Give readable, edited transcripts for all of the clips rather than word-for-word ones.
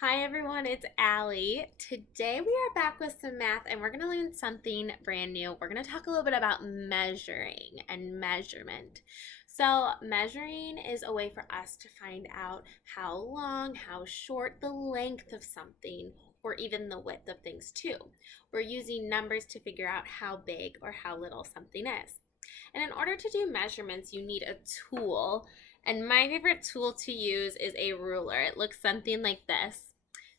Hi everyone, it's Allie. Today we are back with some math and we're going to learn something brand new. We're going to talk a little bit about measuring and measurement. So measuring is a way for us to find out how long, how short the length of something, or even the width of things too. We're using numbers to figure out how big or how little something is. And in order to do measurements, you need a tool. And my favorite tool to use is a ruler. It looks something like this.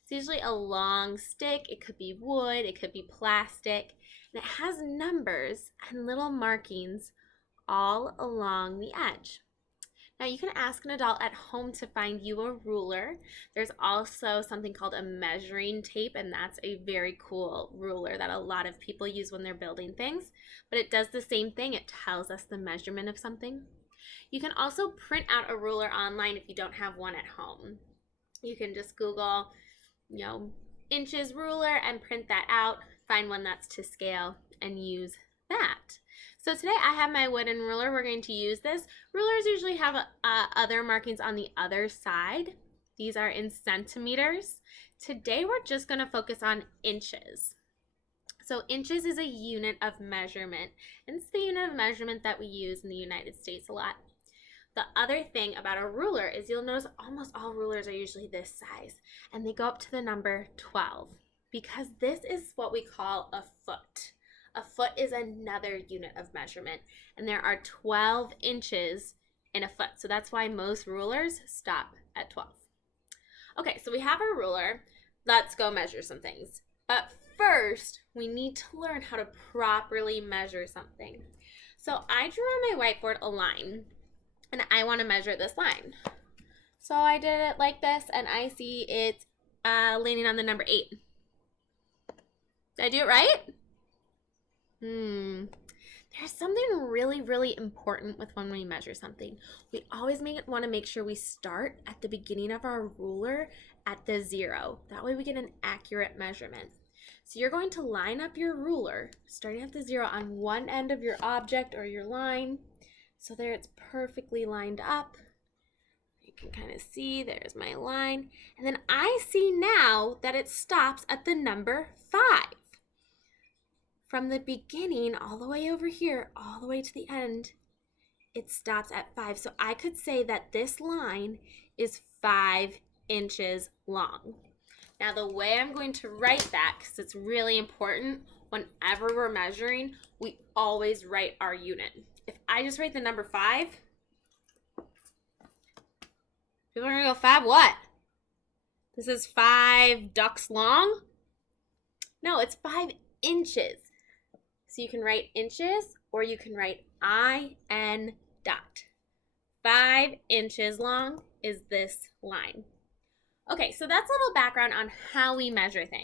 It's usually a long stick. It could be wood, it could be plastic, and it has numbers and little markings all along the edge. Now you can ask an adult at home to find you a ruler. There's also something called a measuring tape, and that's a very cool ruler that a lot of people use when they're building things. But it does the same thing. It tells us the measurement of something. You can also print out a ruler online if you don't have one at home. You can just Google, inches ruler and print that out, find one that's to scale and use that. So today I have my wooden ruler. We're going to use this. Rulers usually have other markings on the other side. These are in centimeters. Today we're just going to focus on inches. So inches is a unit of measurement, and it's the unit of measurement that we use in the United States a lot. The other thing about a ruler is you'll notice almost all rulers are usually this size, and they go up to the number 12 because this is what we call a foot. A foot is another unit of measurement, and there are 12 inches in a foot. So that's why most rulers stop at 12. Okay, so we have our ruler. Let's go measure some things. But first, we need to learn how to properly measure something. So I drew on my whiteboard a line, and I want to measure this line. So I did it like this, and I see it's landing on the number 8. Did I do it right? There's something really, really important with when we measure something. We always want to make sure we start at the beginning of our ruler at the 0. That way we get an accurate measurement. So you're going to line up your ruler, starting at the 0 on one end of your object or your line. So there it's perfectly lined up. You can kind of see there's my line. And then I see now that it stops at the number 5. From the beginning all the way over here, all the way to the end, it stops at 5. So I could say that this line is 5 inches long. Now the way I'm going to write that, because it's really important, whenever we're measuring, we always write our unit. If I just write the number 5, people are going to go, 5 what? This is 5 ducks long? No, it's 5 inches. So you can write inches or you can write IN dot. 5 inches long is this line. Okay, so that's a little background on how we measure things.